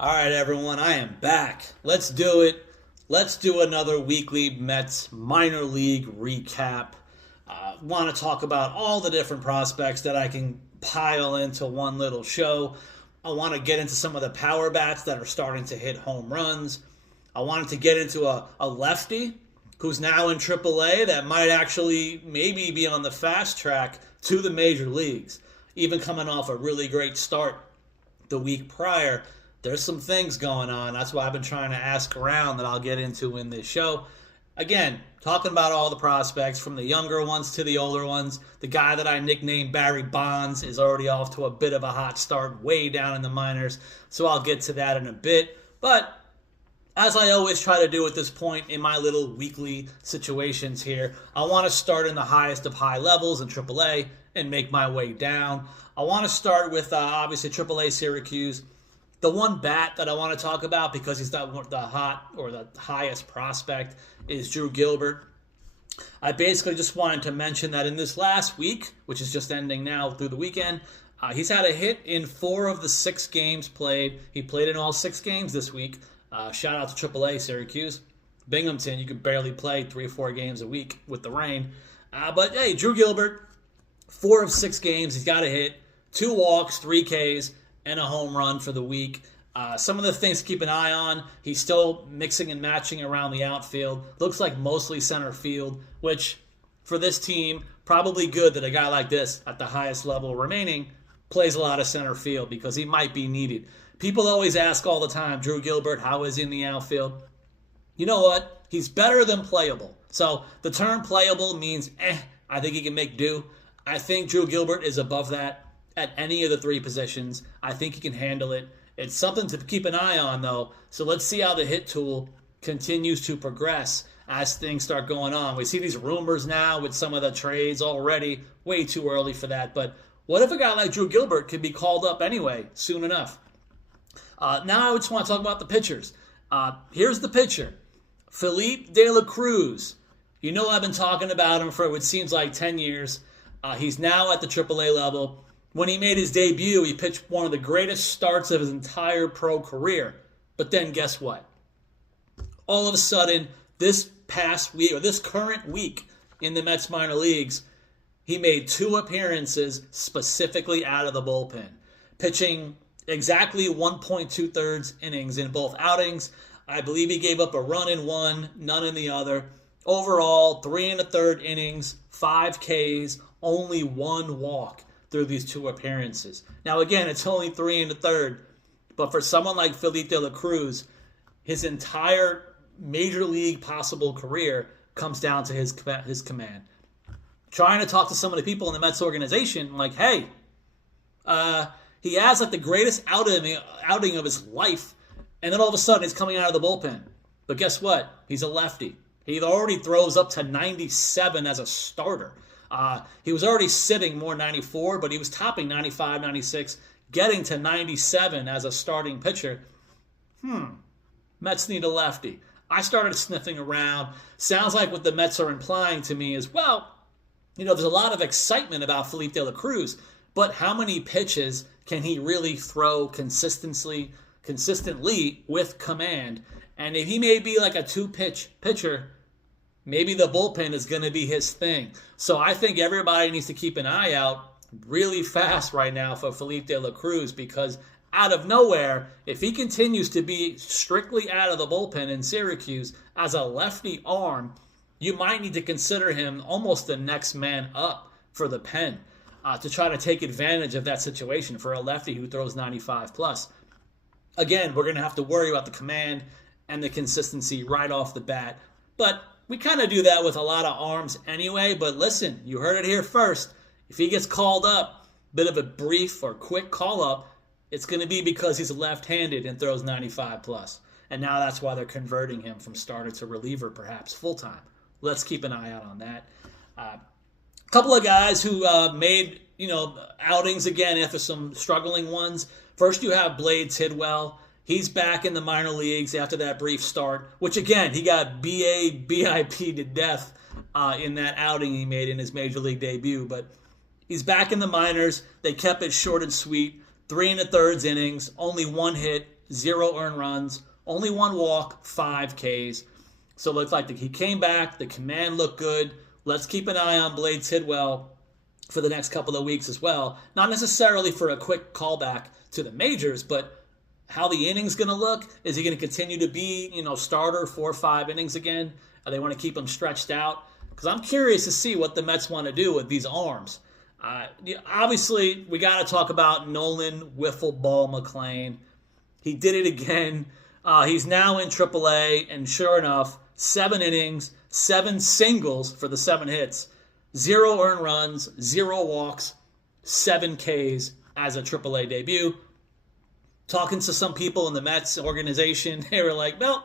All right, everyone, I am back. Let's do it. Let's do another weekly Mets minor league recap. Want to talk about all the different prospects that I can pile into one little show. I want to get into some of the power bats that are starting to hit home runs. I wanted to get into a lefty who's now in AAA that might actually maybe be on the fast track to the major leagues, even coming off a really great start the week prior. There's some things going on. That's why I've been trying to ask around that I'll get into in this show. Again, talking about all the prospects from the younger ones to the older ones. The guy that I nicknamed Barry Bonds is already off to a bit of a hot start way down in the minors, so I'll get to that in a bit. But as I always try to do at this point in my little weekly situations here, I want to start in the highest of high levels in AAA and make my way down. I want to start with obviously AAA Syracuse. The one bat that I want to talk about because he's not the hot or the highest prospect is Drew Gilbert. I basically just wanted to mention that in this last week, which is just ending now through the weekend, he's had a hit in 4 of the 6 games played. He played in all 6 games this week. Shout out to AAA Syracuse. Binghamton, you could barely play 3 or 4 games a week with the rain. But hey, Drew Gilbert, 4 of 6 games, he's got a hit, 2 walks, 3 Ks, and a home run for the week. Some of the things to keep an eye on, he's still mixing and matching around the outfield. Looks like mostly center field, which for this team, probably good that a guy like this at the highest level remaining plays a lot of center field because he might be needed. People always ask all the time, Drew Gilbert, how is he in the outfield? You know what? He's better than playable. So the term playable means, I think he can make do. I think Drew Gilbert is above that at any of the 3 positions. I think he can handle it. It's something to keep an eye on, though. So let's see how the hit tool continues to progress as things start going on. We see these rumors now with some of the trades already. Way too early for that. But what if a guy like Drew Gilbert could be called up anyway soon enough? Now I just want to talk about the pitchers. Here's the pitcher, Felipe De La Cruz. You know I've been talking about him for what seems like 10 years. He's now at the AAA level. When he made his debut, he pitched one of the greatest starts of his entire pro career. But then guess what? All of a sudden, this past week, or this current week in the Mets minor leagues, he made 2 appearances specifically out of the bullpen, pitching exactly 1.2 innings in both outings. I believe he gave up a run in one, none in the other. Overall, 3 1/3 innings, 5 Ks, only 1 walk through these 2 appearances. Now, again, it's only 3 1/3, but for someone like Felipe De La Cruz, his entire major league possible career comes down to his command. Trying to talk to some of the people in the Mets organization, like, hey, he has like the greatest outing of his life, and then all of a sudden he's coming out of the bullpen. But guess what? He's a lefty. He already throws up to 97 as a starter. He was already sitting more 94, but he was topping 95, 96, getting to 97 as a starting pitcher. Mets need a lefty. I started sniffing around. Sounds like what the Mets are implying to me is, well, there's a lot of excitement about Felipe De La Cruz, but how many pitches can he really throw consistently with command? And if he may be like a 2-pitch pitcher, maybe the bullpen is going to be his thing. So I think everybody needs to keep an eye out really fast right now for Felipe De La Cruz, because out of nowhere, if he continues to be strictly out of the bullpen in Syracuse as a lefty arm, you might need to consider him almost the next man up for the pen to try to take advantage of that situation for a lefty who throws 95 plus. Again, we're going to have to worry about the command and the consistency right off the bat. But we kind of do that with a lot of arms anyway. But listen, you heard it here first. If he gets called up, bit of a brief or quick call-up, it's going to be because he's left-handed and throws 95 plus. And now that's why they're converting him from starter to reliever, perhaps full-time. Let's keep an eye out on that. A couple of guys who made outings again after some struggling ones. First, you have Blade Tidwell. He's back in the minor leagues after that brief start, which again, he got BIP to death in that outing he made in his major league debut. But he's back in the minors. They kept it short and sweet. 3 1/3 innings, only 1 hit, 0 earned runs, only 1 walk, 5 Ks. So it looks like he came back. The command looked good. Let's keep an eye on Blade Tidwell for the next couple of weeks as well. Not necessarily for a quick callback to the majors, but how the innings going to look. Is he going to continue to be, starter 4 or 5 innings again? Or they want to keep him stretched out? Because I'm curious to see what the Mets want to do with these arms. Obviously, we got to talk about Nolan Wiffle Ball McClain. He did it again. He's now in AAA, and sure enough, 7 innings, 7 singles for the 7 hits, 0 earned runs, 0 walks, 7 Ks as a AAA debut. Talking to some people in the Mets organization, they were like, well,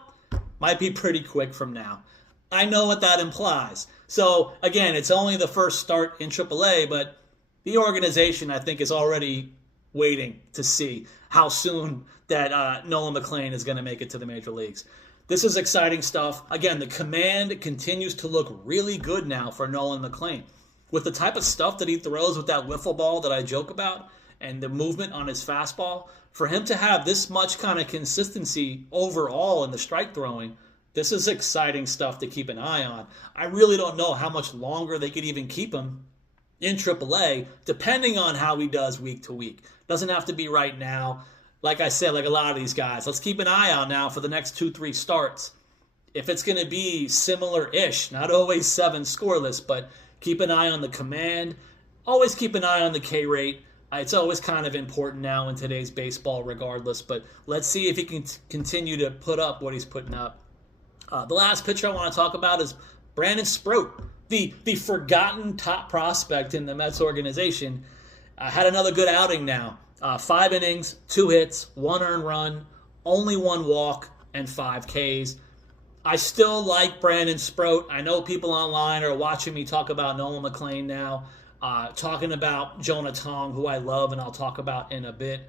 might be pretty quick from now. I know what that implies. So, again, it's only the first start in AAA, but the organization, I think, is already waiting to see how soon that Nolan McClain is going to make it to the major leagues. This is exciting stuff. Again, the command continues to look really good now for Nolan McClain. With the type of stuff that he throws with that wiffle ball that I joke about and the movement on his fastball, for him to have this much kind of consistency overall in the strike throwing, this is exciting stuff to keep an eye on. I really don't know how much longer they could even keep him in AAA, depending on how he does week to week. Doesn't have to be right now. Like I said, like a lot of these guys, let's keep an eye out now for the next 2-3 starts. If it's going to be similar-ish, not always 7 scoreless, but keep an eye on the command. Always keep an eye on the K rate. It's always kind of important now in today's baseball regardless, but let's see if he can continue to put up what he's putting up. The last pitcher I want to talk about is Brandon Sproat, the forgotten top prospect in the Mets organization. Had another good outing now. 5 innings, 2 hits, 1 earned run, only 1 walk, and 5 Ks. I still like Brandon Sproat. I know people online are watching me talk about Nolan McClain now, talking about Jonah Tong, who I love and I'll talk about in a bit.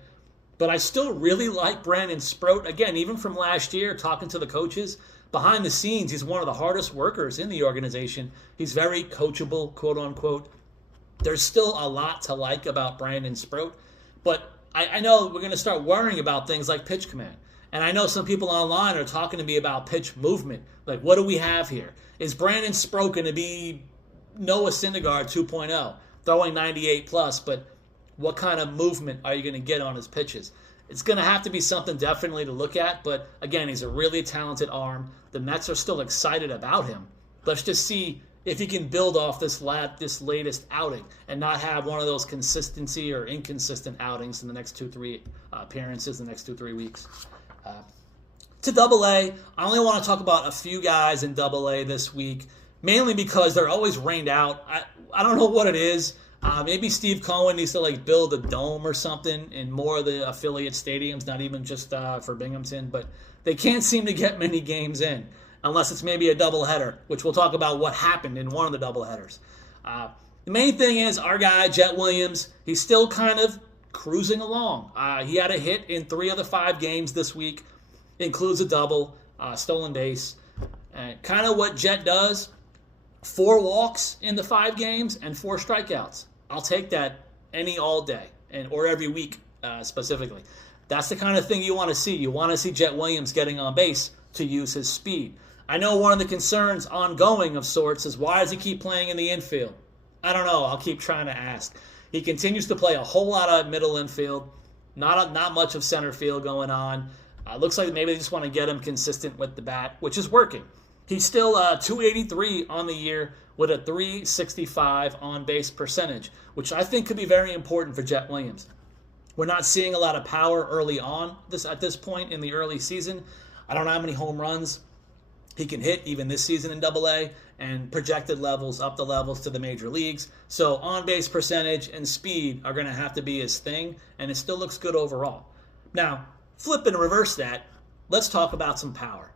But I still really like Brandon Sproat. Again, even from last year, talking to the coaches, behind the scenes, he's one of the hardest workers in the organization. He's very coachable, quote unquote. There's still a lot to like about Brandon Sproat. But I know we're going to start worrying about things like pitch command. And I know some people online are talking to me about pitch movement. Like, what do we have here? Is Brandon Sproat going to be Noah Syndergaard 2.0, throwing 98 plus, but what kind of movement are you going to get on his pitches? It's going to have to be something definitely to look at, but again, he's a really talented arm. The Mets are still excited about him. Let's just see if he can build off this latest outing and not have one of those consistency or inconsistent outings in the next 2-3 appearances in the next 2-3 weeks. To Double-A, I only want to talk about a few guys in Double-A this week, mainly because they're always rained out. I don't know what it is. Maybe Steve Cohen needs to build a dome or something in more of the affiliate stadiums, not even just for Binghamton, but they can't seem to get many games in unless it's maybe a doubleheader, which we'll talk about what happened in one of the doubleheaders. The main thing is our guy, Jet Williams, he's still kind of cruising along. He had a hit in 3 of the 5 games this week, includes a double, stolen base. Kind of what Jet does, 4 walks in the 5 games and 4 strikeouts. I'll take that all day or every week specifically. That's the kind of thing you want to see. You want to see Jet Williams getting on base to use his speed. I know one of the concerns ongoing of sorts is why does he keep playing in the infield? I don't know. I'll keep trying to ask. He continues to play a whole lot of middle infield, not much of center field going on. Looks like maybe they just want to get him consistent with the bat, which is working. He's still 283 on the year with a 365 on-base percentage, which I think could be very important for Jet Williams. We're not seeing a lot of power early on at this point in the early season. I don't know how many home runs he can hit even this season in Double-A, and projected levels up the levels to the major leagues. So on-base percentage and speed are going to have to be his thing, and it still looks good overall. Now, flip and reverse that, let's talk about some power.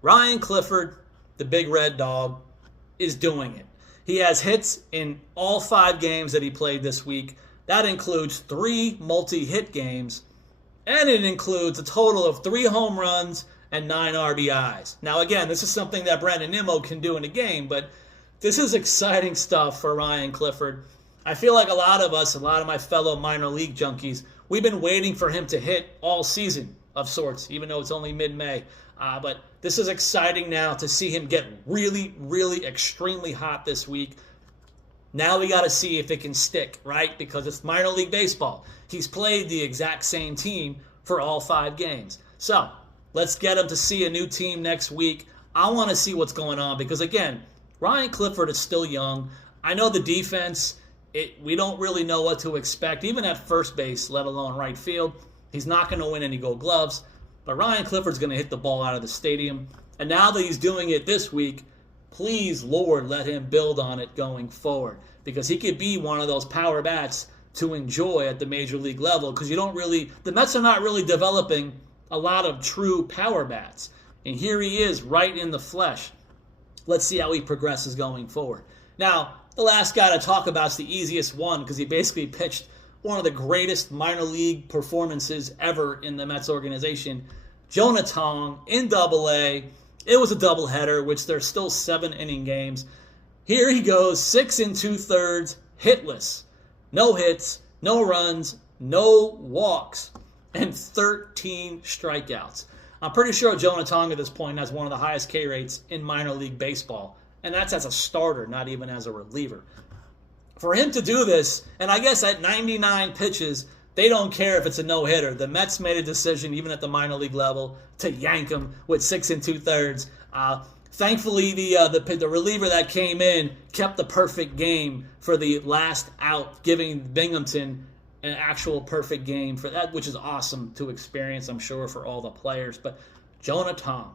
Ryan Clifford, the big red dog, is doing it. He has hits in all 5 games that he played this week. That includes 3 multi-hit games, and it includes a total of 3 home runs and 9 RBIs. Now, again, this is something that Brandon Nimmo can do in a game, but this is exciting stuff for Ryan Clifford. I feel like a lot of us, a lot of my fellow minor league junkies, we've been waiting for him to hit all season. of sorts, even though it's only mid-May. But this is exciting now to see him get really, really extremely hot this week. Now we got to see if it can stick, right? Because it's minor league baseball. He's played the exact same team for all 5 games. So let's get him to see a new team next week. I want to see what's going on because, again, Ryan Clifford is still young. I know the defense, we don't really know what to expect, even at first base, let alone right field. He's not going to win any Gold Gloves. But Ryan Clifford's going to hit the ball out of the stadium. And now that he's doing it this week, please, Lord, let him build on it going forward. Because he could be one of those power bats to enjoy at the major league level. Because the Mets are not really developing a lot of true power bats. And here he is right in the flesh. Let's see how he progresses going forward. Now, the last guy to talk about is the easiest one because he basically pitched one of the greatest minor league performances ever in the Mets organization. Jonah Tong in Double-A. It was a doubleheader, which there's still 7-inning games. Here he goes, 6 2/3, hitless. No hits, no runs, no walks, and 13 strikeouts. I'm pretty sure Jonah Tong at this point has one of the highest K rates in minor league baseball. And that's as a starter, not even as a reliever. For him to do this, and I guess at 99 pitches, they don't care if it's a no-hitter. The Mets made a decision, even at the minor league level, to yank him with 6 2/3. Thankfully, the reliever that came in kept the perfect game for the last out, giving Binghamton an actual perfect game for that, which is awesome to experience, I'm sure, for all the players. But Jonah Tong,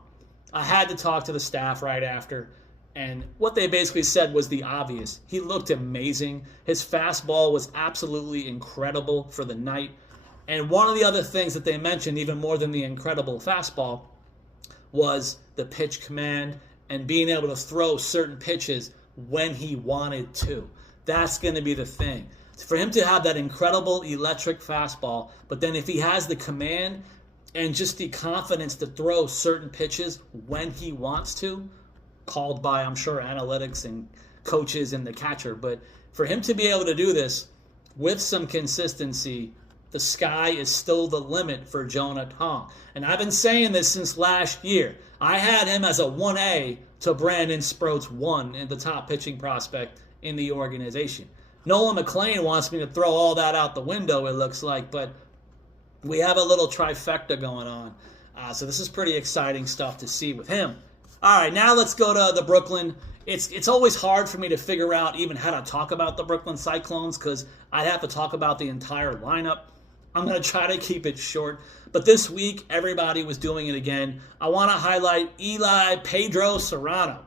I had to talk to the staff right after. And what they basically said was the obvious. He looked amazing. His fastball was absolutely incredible for the night. And one of the other things that they mentioned, even more than the incredible fastball, was the pitch command and being able to throw certain pitches when he wanted to. That's going to be the thing. For him to have that incredible electric fastball, but then if he has the command and just the confidence to throw certain pitches when he wants to, called by, I'm sure, analytics and coaches and the catcher. But for him to be able to do this with some consistency, the sky is still the limit for Jonah Tong. And I've been saying this since last year. I had him as a 1A to Brandon Sproat's 1 in the top pitching prospect in the organization. Nolan McLean wants me to throw all that out the window, it looks like, but we have a little trifecta going on. So this is pretty exciting stuff to see with him. All right, now let's go to the Brooklyn. It's always hard for me to figure out even how to talk about the Brooklyn Cyclones because I'd have to talk about the entire lineup. I'm going to try to keep it short. But this week, everybody was doing it again. I want to highlight Eli Pedro Serrano.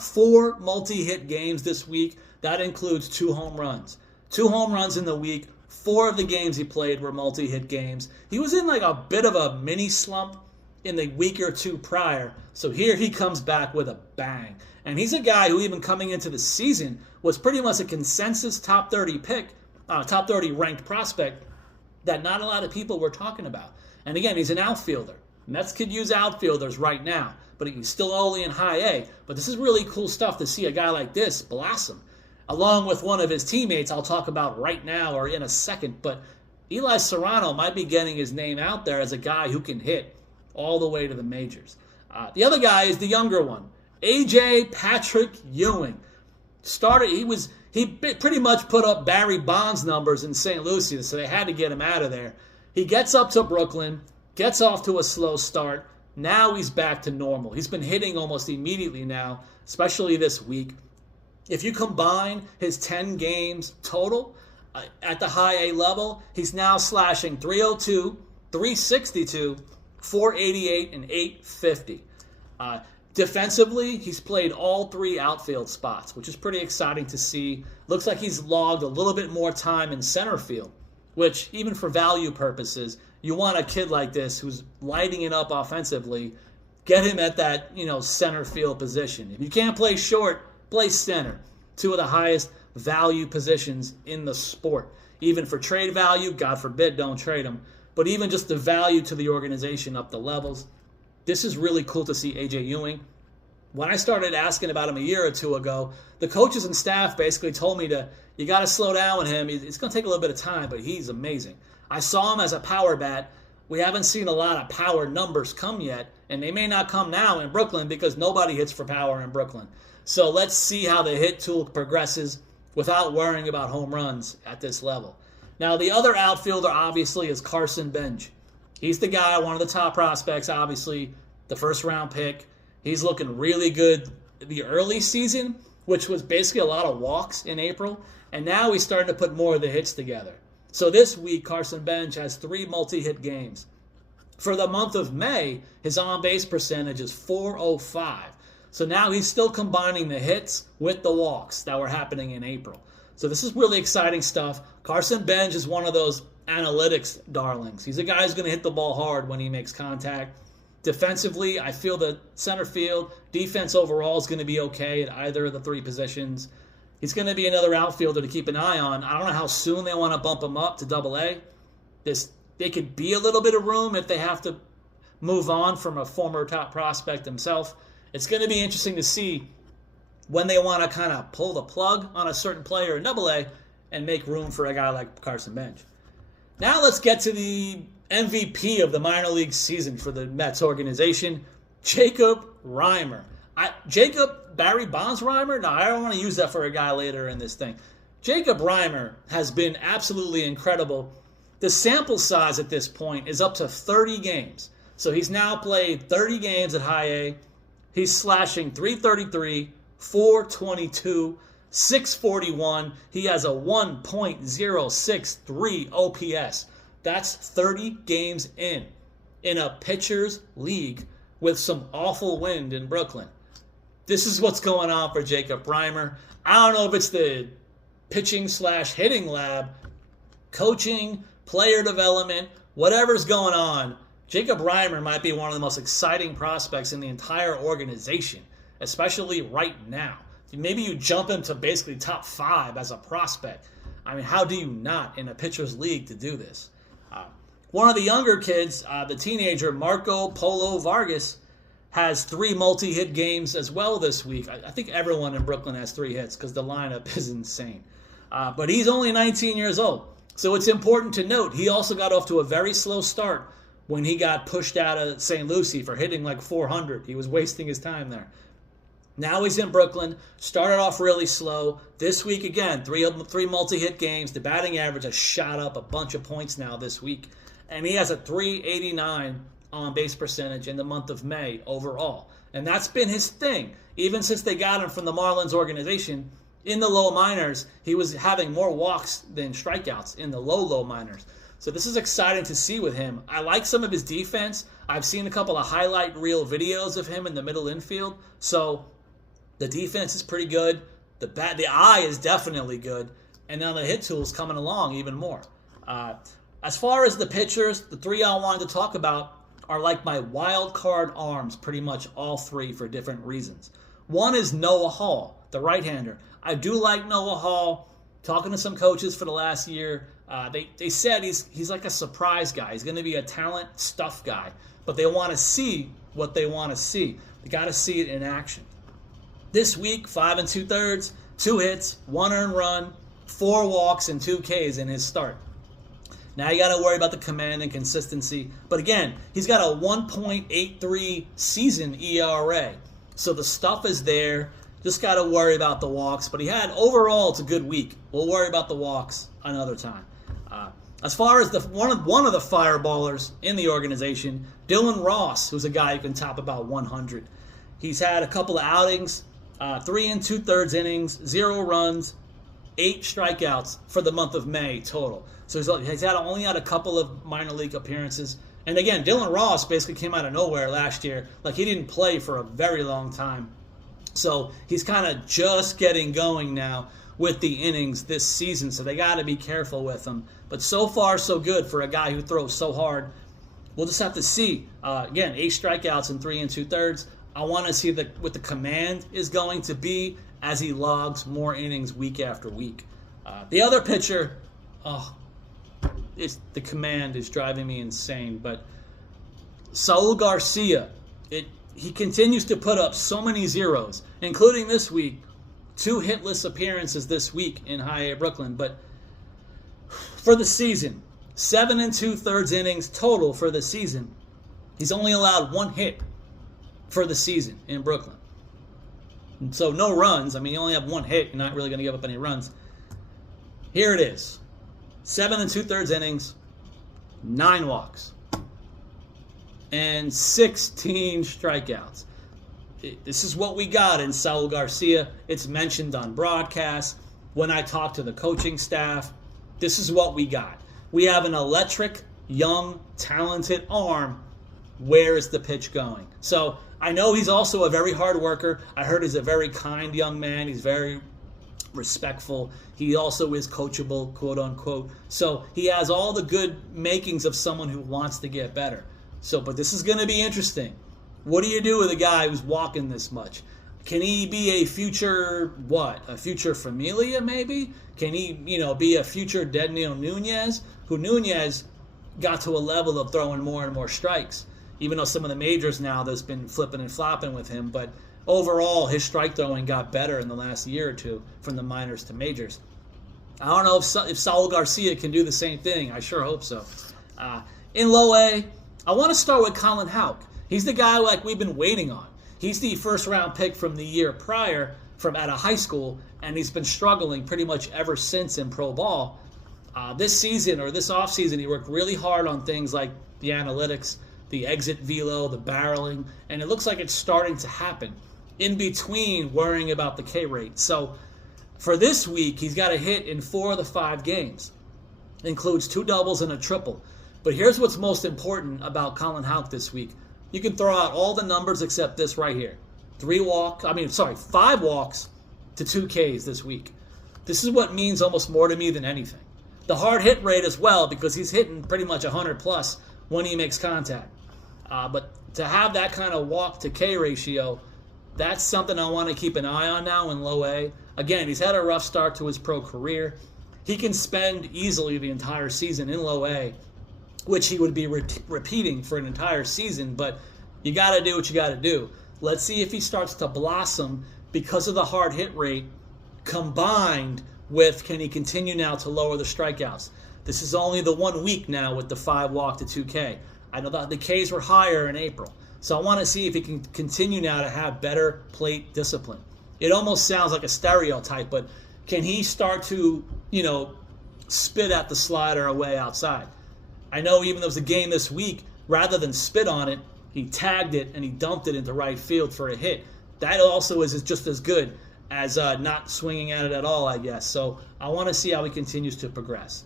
4 multi-hit games this week. That includes 2 home runs. 2 home runs in the week. 4 of the games he played were multi-hit games. He was in like a bit of a mini slump in the week or 2 prior. So here he comes back with a bang. And he's a guy who even coming into the season was pretty much a consensus top 30 pick, top 30 ranked prospect that not a lot of people were talking about. And again, he's an outfielder. Mets could use outfielders right now, but he's still only in high A. But this is really cool stuff to see a guy like this blossom. Along with one of his teammates I'll talk about right now or in a second. But Eli Serrano might be getting his name out there as a guy who can hit all the way to the majors. The other guy is the younger one, A.J. Patrick Ewing. He pretty much put up Barry Bonds numbers in St. Lucie, so they had to get him out of there. He gets up to Brooklyn, gets off to a slow start. Now he's back to normal. He's been hitting almost immediately now, especially this week. If you combine his 10 games total at the high A level, he's now slashing 302, 362, 488, and 850. Defensively, he's played all 3 outfield spots, which is pretty exciting to see. Looks like he's logged a little bit more time in center field, which even for value purposes, you want a kid like this who's lighting it up offensively, get him at that, center field position. If you can't play short, play center. 2 of the highest value positions in the sport. Even for trade value, God forbid, don't trade him. But even just the value to the organization up the levels. This is really cool to see A.J. Ewing. When I started asking about him a year or 2 ago, the coaches and staff basically told me you got to slow down with him. It's going to take a little bit of time, but he's amazing. I saw him as a power bat we haven't seen a lot of power numbers come yet, and they may not come now in Brooklyn because nobody hits for power in Brooklyn. So let's see how the hit tool progresses without worrying about home runs at this level. Now, the other outfielder, obviously, is Carson Benj. He's the guy, one of the top prospects, obviously, the first-round pick. He's looking really good the early season, which was basically a lot of walks in April, and now he's starting to put more of the hits together. So this week, Carson Benj has 3 multi-hit games. For the month of May, his on-base percentage is .405. So now he's still combining the hits with the walks that were happening in April. So this is really exciting stuff. Carson Benj is one of those analytics darlings. He's a guy who's going to hit the ball hard when he makes contact. Defensively, I feel the center field defense overall is going to be okay at either of the 3 positions. He's going to be another outfielder to keep an eye on. I don't know how soon they want to bump him up to Double-A. They could be a little bit of room if they have to move on from a former top prospect himself. It's going to be interesting to see when they want to kind of pull the plug on a certain player in Double-A and make room for a guy like Carson Benj. Now let's get to the MVP of the minor league season for the Mets organization, Jacob Reimer. Barry Bonds Reimer? No, I don't want to use that for a guy later in this thing. Jacob Reimer has been absolutely incredible. The sample size at this point is up to 30 games. So he's now played 30 games at high A. He's slashing .333, .422, .641. He has a 1.063 OPS. That's 30 games in a pitcher's league with some awful wind in Brooklyn. This is what's going on for Jacob Reimer. I don't know if it's the pitching/hitting lab, coaching, player development, whatever's going on. Jacob Reimer might be one of the most exciting prospects in the entire organization, especially right now. Maybe you jump him to basically top 5 as a prospect. I mean, how do you not in a pitcher's league to do this? One of the younger kids, the teenager Marco Polo Vargas, has 3 multi-hit games as well this week. I think everyone in Brooklyn has 3 hits because the lineup is insane. But he's only 19 years old. So it's important to note he also got off to a very slow start when he got pushed out of St. Lucie for hitting like .400. He was wasting his time there. Now he's in Brooklyn, started off really slow. This week again, 3 multi-hit games. The batting average has shot up a bunch of points now this week. And he has a .389 on-base percentage in the month of May overall. And that's been his thing. Even since they got him from the Marlins organization, in the low minors, he was having more walks than strikeouts in the low minors. So this is exciting to see with him. I like some of his defense. I've seen a couple of highlight reel videos of him in the middle infield. So the defense is pretty good. The eye is definitely good. And now the hit tool is coming along even more. As far as the pitchers, the 3 I wanted to talk about are like my wild card arms, pretty much all 3 for different reasons. One is Noah Hall, the right-hander. I do like Noah Hall. Talking to some coaches for the last year, they said he's like a surprise guy. He's going to be a talent stuff guy, but they want to see what they want to see. They got to see it in action. This week, 5 2/3, 2 hits, 1 earned run, 4 walks, and 2 Ks in his start. Now you got to worry about the command and consistency. But again, he's got a 1.83 season ERA. So the stuff is there. Just got to worry about the walks. But overall, it's a good week. We'll worry about the walks another time. As far as one of the fireballers in the organization, Dylan Ross, who's a guy who can top about 100. He's had a couple of outings, 3 2/3 innings, 0 runs, 8 strikeouts for the month of May total. So he's only had a couple of minor league appearances. And again, Dylan Ross basically came out of nowhere last year. Like, he didn't play for a very long time. So he's kind of just getting going now with the innings this season. So they got to be careful with him. But so far, so good for a guy who throws so hard. We'll just have to see. Again, 8 strikeouts in 3 2/3. I want to see what the command is going to be as he logs more innings week after week. The other pitcher, the command is driving me insane. But Saul Garcia, he continues to put up so many zeros, including this week, 2 hitless appearances this week in High A Brooklyn. But for the season, 7 2/3 innings total for the season. He's only allowed 1 hit for the season in Brooklyn. And so no runs. I mean, you only have 1 hit. You're not really going to give up any runs. Here it is. 7 2/3 innings, 9 walks, and 16 strikeouts. This is what we got in Saul Garcia. It's mentioned on broadcast. When I talk to the coaching staff, this is what we got. We have an electric, young, talented arm. Where is the pitch going? So I know he's also a very hard worker. I heard he's a very kind young man. He's very respectful. He also is coachable, quote unquote. So he has all the good makings of someone who wants to get better. So, but this is going to be interesting. What do you do with a guy who's walking this much? Can he be a future, what? A future Familia, maybe? Can he, be a future Dednio Nunez? Who Nunez got to a level of throwing more and more strikes. Even though some of the majors now, there's been flipping and flopping with him. But overall, his strike throwing got better in the last year or two from the minors to majors. I don't know if Saul Garcia can do the same thing. I sure hope so. In low A, I want to start with Colin Houck. He's the guy like we've been waiting on. He's the first-round pick from the year prior from out of high school, and he's been struggling pretty much ever since in pro ball. This season or this offseason, he worked really hard on things like the analytics, the exit velo, the barreling, and it looks like it's starting to happen in between worrying about the K rate. So for this week, he's got a hit in 4 of the 5 games. Includes 2 doubles and a triple. But here's what's most important about Colin Houck this week. You can throw out all the numbers except this right here. 5 walks to 2 Ks this week. This is what means almost more to me than anything. The hard hit rate as well, because he's hitting pretty much 100 plus when he makes contact. But to have that kind of walk to K ratio, that's something I want to keep an eye on now in low A. Again, he's had a rough start to his pro career. He can spend easily the entire season in low A, which he would be repeating for an entire season, but you got to do what you got to do. Let's see if he starts to blossom because of the hard hit rate, combined with can he continue now to lower the strikeouts. This is only the 1 week now with the 5 walk to 2K. I know that the Ks were higher in April, so I want to see if he can continue now to have better plate discipline. It almost sounds like a stereotype, but can he start to, spit at the slider away outside? I know even though it was a game this week, rather than spit on it, he tagged it and he dumped it into right field for a hit. That also is just as good as not swinging at it at all, I guess. So I want to see how he continues to progress.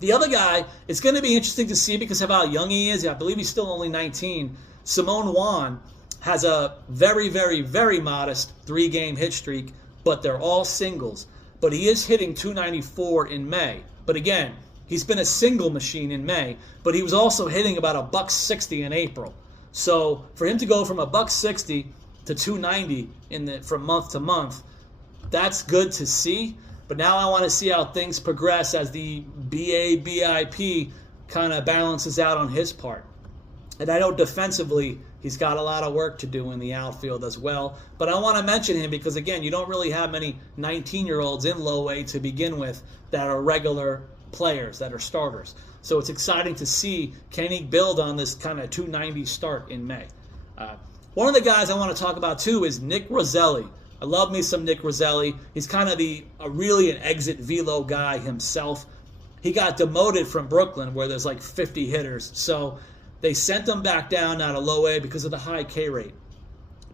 The other guy, it's going to be interesting to see because of how young he is. I believe he's still only 19. Simone Juan has a very, very, very modest 3-game hit streak, but they're all singles. But he is hitting 294 in May. But again, he's been a single machine in May, but he was also hitting about $160 in April. So for him to go from $160 to 290 from month to month, that's good to see. But now I want to see how things progress as the BIP kind of balances out on his part. And I know defensively he's got a lot of work to do in the outfield as well. But I want to mention him because, again, you don't really have many 19-year-olds in low A to begin with that are regular players, that are starters. So it's exciting to see, can he build on this kind of 290 start in May. One of the guys I want to talk about too is Nick Rosselli. I love me some Nick Rosselli. He's kind of really an exit velo guy himself. He got demoted from Brooklyn where there's like 50 hitters. So they sent him back down out of low A because of the high K rate.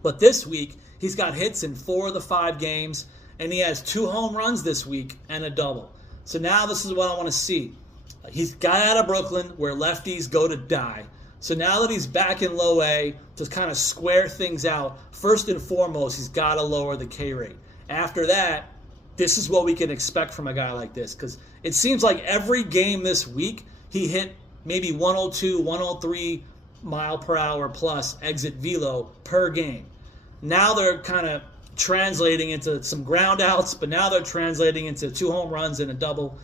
But this week, he's got hits in 4 of the 5 games, and he has 2 home runs this week and a double. So now this is what I want to see. He's got out of Brooklyn where lefties go to die. So now that he's back in low A, to kind of square things out, first and foremost, he's got to lower the K rate. After that, this is what we can expect from a guy like this. Because it seems like every game this week, he hit maybe 102, 103 mile per hour plus exit velo per game. Now they're kind of translating into some ground outs, but now they're translating into 2 home runs and a double.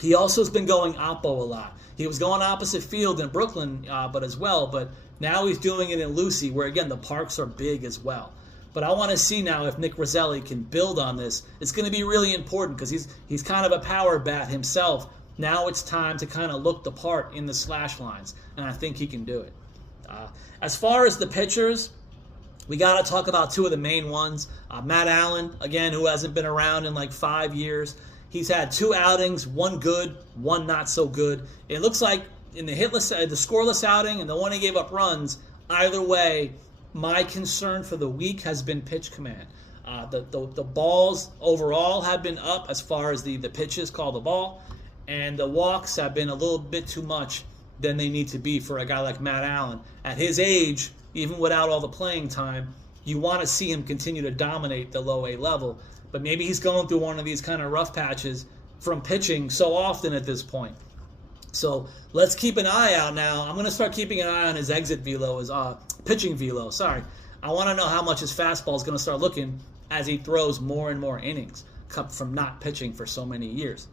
He also has been going oppo a lot. He was going opposite field in Brooklyn, but now he's doing it in Lucy, where again the parks are big as well. But I want to see now if Nick Rosselli can build on this. It's going to be really important because he's kind of a power bat himself, Now it's time to kind of look the part in the slash lines, and I think he can do it. As far as the pitchers, we got to talk about two of the main ones. Matt Allen, again, who hasn't been around in like 5 years. He's had 2 outings, one good, one not so good. It looks like in the the scoreless outing and the one he gave up runs, either way, my concern for the week has been pitch command. The balls overall have been up as far as the pitches called the ball, and the walks have been a little bit too much than they need to be for a guy like Matt Allen. At his age, even without all the playing time, you want to see him continue to dominate the low A level, but maybe he's going through one of these kind of rough patches from pitching so often at this point. So let's keep an eye out now. I'm going to start keeping an eye on his exit velo, his pitching velo. Sorry. I want to know how much his fastball is going to start looking as he throws more and more innings from not pitching for so many years.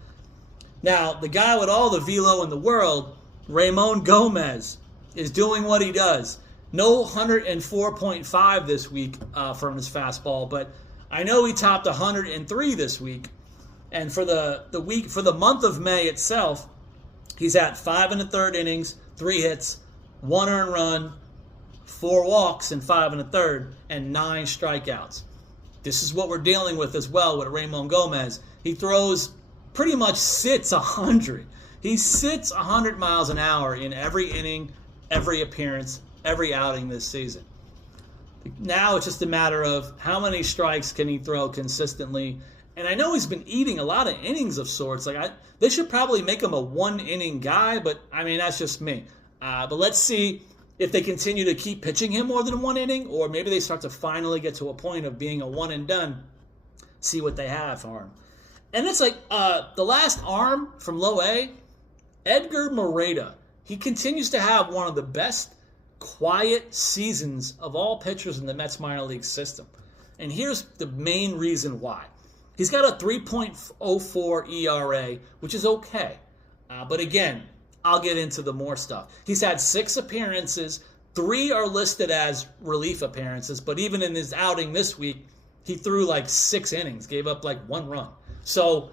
Now, the guy with all the velo in the world, Rammon Gomez, is doing what he does. No 104.5 this week from his fastball, but I know he topped 103 this week. And for the month of May itself, he's at 5 1/3 innings, 3 hits, 1 earned run, 4 walks in 5 1/3, and 9 strikeouts. This is what we're dealing with as well with Rammon Gomez. He pretty much sits 100. He sits 100 miles an hour in every inning, every appearance, every outing this season. Now it's just a matter of how many strikes can he throw consistently. And I know he's been eating a lot of innings of sorts. They should probably make him a 1-inning guy, but I mean, that's just me. But let's see if they continue to keep pitching him more than 1 inning, or maybe they start to finally get to a point of being a one and done, see what they have for him. And it's like the last arm from low A, Edgar Moreta. He continues to have one of the best quiet seasons of all pitchers in the Mets minor league system. And here's the main reason why. He's got a 3.04 ERA, which is okay. But again, I'll get into the more stuff. He's had 6 appearances. 3 are listed as relief appearances. But even in his outing this week, he threw like 6 innings, gave up like 1 run. So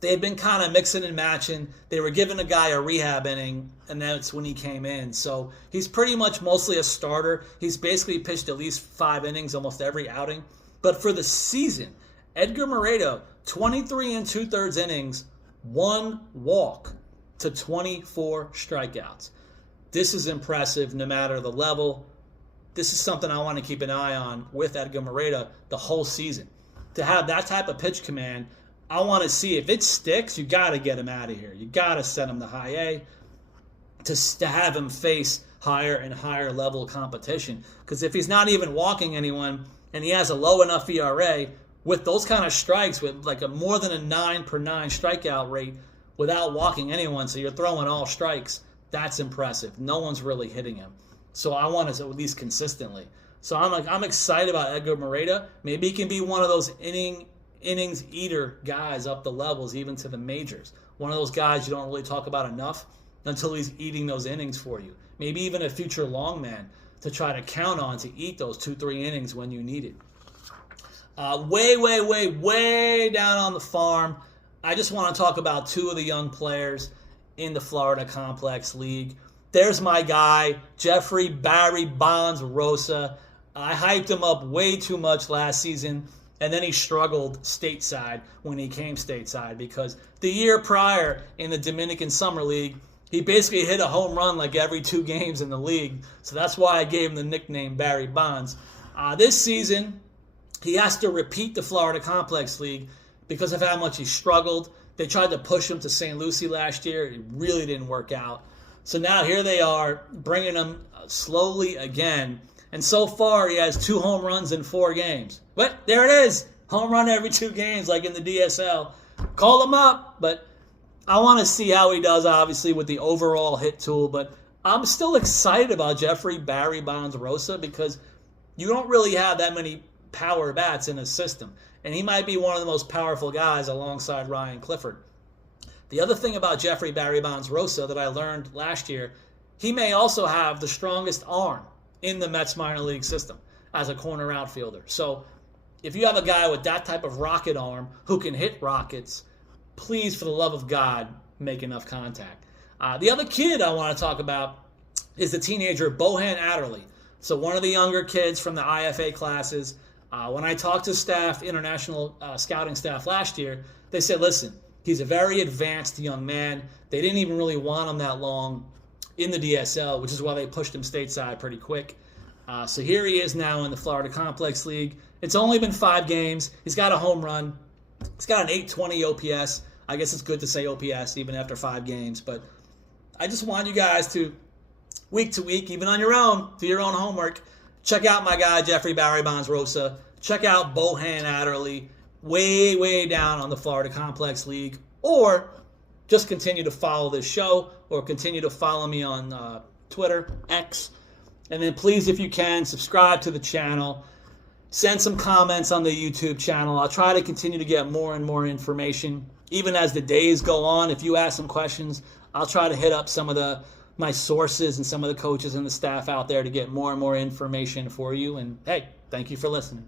they've been kind of mixing and matching. They were giving a guy a rehab inning, and that's when he came in. So he's pretty much mostly a starter. He's basically pitched at least 5 innings almost every outing. But for the season, Edgar Moreta, 23 2/3 innings, 1 walk to 24 strikeouts. This is impressive no matter the level. This is something I want to keep an eye on with Edgar Moreta the whole season. To have that type of pitch command, I want to see if it sticks, you got to get him out of here. You got to send him to high A to have him face higher and higher level competition. Because if he's not even walking anyone and he has a low enough ERA, with those kind of strikes, with like a more than a 9/9 strikeout rate without walking anyone, so you're throwing all strikes, that's impressive. No one's really hitting him. So I want to at least consistently. So I'm excited about Edgar Moreta. Maybe he can be one of those innings eater guys up the levels, even to the majors. One of those guys you don't really talk about enough until he's eating those innings for you. Maybe even a future long man to try to count on to eat those 2-3 innings when you need it. Way down on the farm, I just want to talk about 2 of the young players in the Florida Complex League. There's my guy, Jeffrey Barry Bonds Rosa. I hyped him up way too much last season, and then he struggled stateside when he came stateside because the year prior in the Dominican Summer League, he basically hit a home run like every 2 games in the league. So that's why I gave him the nickname Barry Bonds. This season, he has to repeat the Florida Complex League because of how much he struggled. They tried to push him to St. Lucie last year. It really didn't work out. So now here they are, bringing him slowly again. And so far, he has 2 home runs in 4 games. But there it is. Home run every 2 games, like in the DSL. Call him up. But I want to see how he does, obviously, with the overall hit tool. But I'm still excited about Jeffrey Barry Bonds Rosa because you don't really have that many power bats in his system. And he might be one of the most powerful guys alongside Ryan Clifford. The other thing about Jeffrey Barry Bonds Rosa that I learned last year, he may also have the strongest arm in the Mets minor league system as a corner outfielder. So if you have a guy with that type of rocket arm who can hit rockets, please, for the love of God, make enough contact. The other kid I want to talk about is the teenager Bohan Adderley. So one of the younger kids from the IFA classes. When I talked to staff, international scouting staff last year, they said, listen, he's a very advanced young man. They didn't even really want him that long in the DSL, which is why they pushed him stateside pretty quick. So here he is now in the Florida Complex League. It's only been 5 games. He's got a home run. He's got an 820 OPS. I guess it's good to say OPS even after 5 games. But I just want you guys to, week to week, even on your own, do your own homework, check out my guy, Jeffrey Barry Bonds Rosa. Check out Bohan Adderley, way, way down on the Florida Complex League. Or just continue to follow this show or continue to follow me on Twitter, X. And then please, if you can, subscribe to the channel. Send some comments on the YouTube channel. I'll try to continue to get more and more information. Even as the days go on, if you ask some questions, I'll try to hit up some of my sources and some of the coaches and the staff out there to get more and more information for you. And hey, thank you for listening.